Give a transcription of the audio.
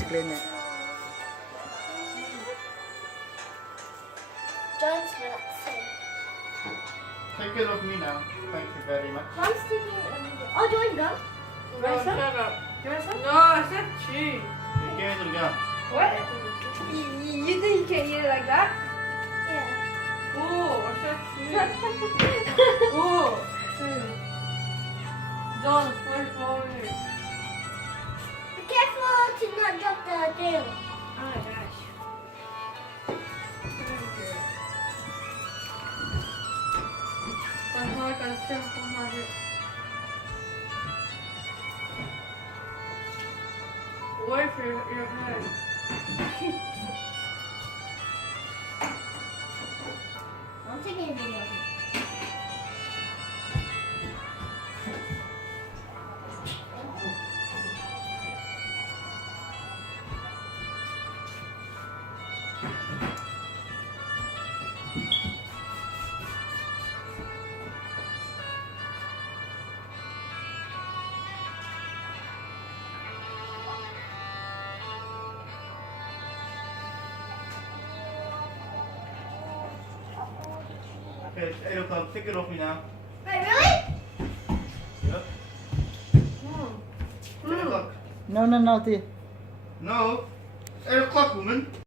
to clean it. John's relaxing. Take care of me now. Thank you very much. I'm sticking it on the... Oh, do you want to go? No, Right, shut up. You want some? No, I said cheese. Give me the gun. What? You think you can eat it like that? Yeah. Ooh, I said cheese. Ooh. John, where's mommy? Be careful to not drop the thing. Oh my gosh. That's how I can sing from my head. Where's your head? I'm taking a video. Okay, it's 8 o'clock. Take it off me now. Wait, really? Yep. 8 o'clock. No, no, no, dear. No. It's 8 o'clock, woman.